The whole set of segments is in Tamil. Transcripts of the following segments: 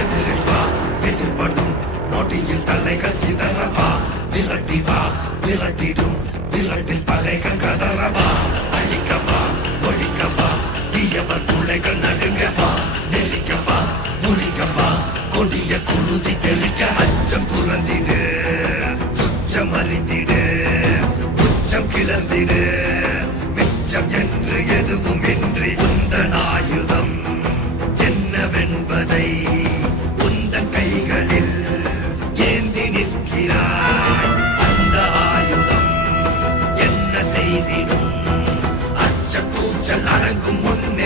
எதிரில் எதிர்படும். நொடியில் தலைகள் சிதறவா விரட்டி வா விரட்டிடும். விரட்டில் பகைகள் கதறவா அழிக்கவா ஒழிக்கவா தீயவர் பிள்ளைகள் நடுங்கவா நெறிக்கவா முறிக்கவா கொடிய குருதி தெரிக்க அச்சம் துறந்திடு உச்சம் அறிந்திடு உச்சம் கிளந்திடு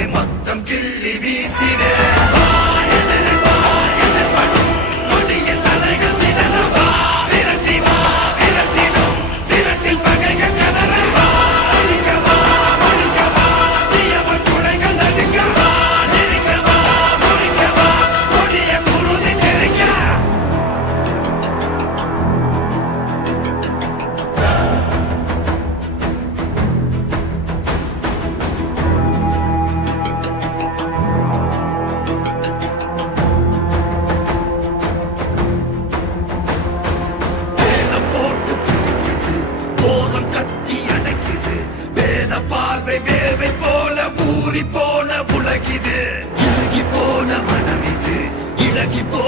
மா equipo.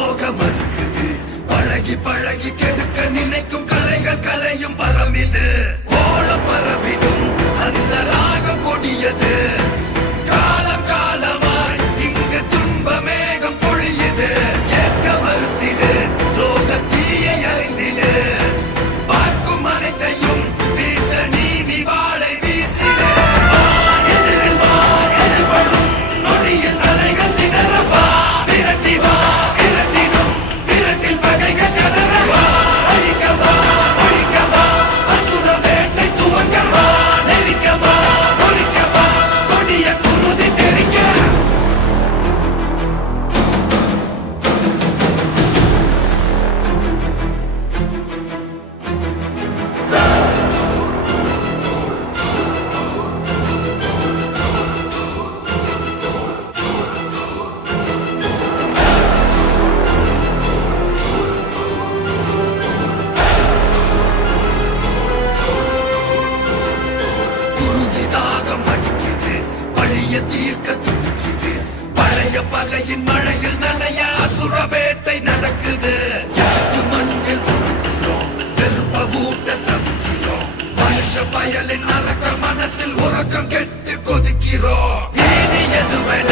பழைய தீர்க்க துடிக்குது. பழைய பகையின் மழையில் நனைய அசுர வேட்டை நடக்குது. யாருக்கு மண்ணில் பொறுக்கிறோம் வெறுப்ப ஊட்ட தவிக்கிறோம். மனுஷ பயலின் அரக்க மனசில் உறக்கம் கெட்டு கொதிக்கிறோம். இது எதுவென